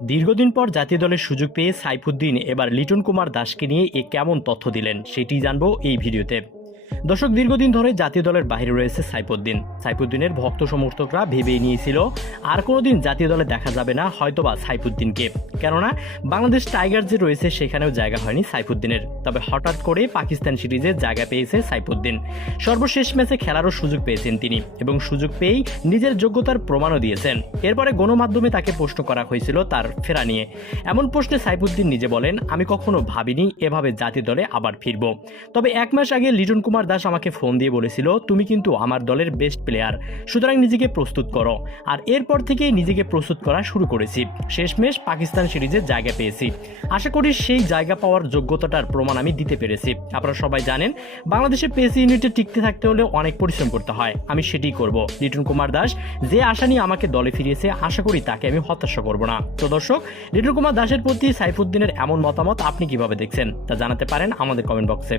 দীর্ঘদিন পর জাতীয় দলের সুযোগ পেয়ে সাইফুদ্দিন এবার লিটন কুমার দাসকে নিয়ে কেমন তথ্য দিলেন সেটি জানবো এই ভিডিওতে। দর্শক, দীর্ঘদিন ধরে জাতীয় দলের বাইরে রয়েছে সাইফুদ্দিনের ভক্ত সমর্থকরা ভেবেই নিয়েছিল আর কোনোদিন জাতীয় দলে দেখা যাবে না হয়তোবা সাইফুদ্দিনকে, কেননা বাংলাদেশ টাইগার যে রয়েছে সেখানেও জায়গা হয়নি সাইফুদ্দিনের। তবে হঠাৎ করে পাকিস্তান সিরিজে জায়গা পেয়েছে সাইফুদ্দিন। সর্বশেষ ম্যাচে খেলারও সুযোগ পেয়েছেন তিনি এবং সুযোগ পেয়েই নিজের যোগ্যতার প্রমাণও দিয়েছেন। এরপরে গণমাধ্যমে তাকে প্রশ্ন করা হয়েছিল তার ফেরা নিয়ে। এমন প্রশ্নে সাইফুদ্দিন নিজে বলেন, আমি কখনো ভাবিনি এভাবে জাতীয় দলে আবার ফিরব। তবে এক মাস আগে লিটন কুমার দাস আমাকে ফোন দিয়ে বলেছিল, তুমি কিন্তু আমার দলের বেস্ট প্লেয়ার, সুতরাং নিজেকে প্রস্তুত করো। আর এরপর থেকেই নিজেকে প্রস্তুত করা শুরু করেছি। শেষমেশ পাকিস্তান সিরিজে জায়গা পেয়েছি। আশা করি সেই জায়গা পাওয়ার যোগ্যতাটার প্রমাণ আমি দিতে পেরেছি। আপনারা সবাই জানেন বাংলাদেশের পেস ইউনিটে টিকতে থাকতে হলে অনেক পরিশ্রম করতে হয়, আমি সেটাই করব। লিটন কুমার দাস যে আশা নিয়ে আমাকে দলে ফিরিয়েছে, আশা করি তাকে আমি হতাশা করব না। তো দর্শক, লিটন কুমার দাসের প্রতি সাইফুদ্দিনের এমন মতামত আপনি কিভাবে দেখছেন তা জানাতে পারেন আমাদের কমেন্ট বক্সে।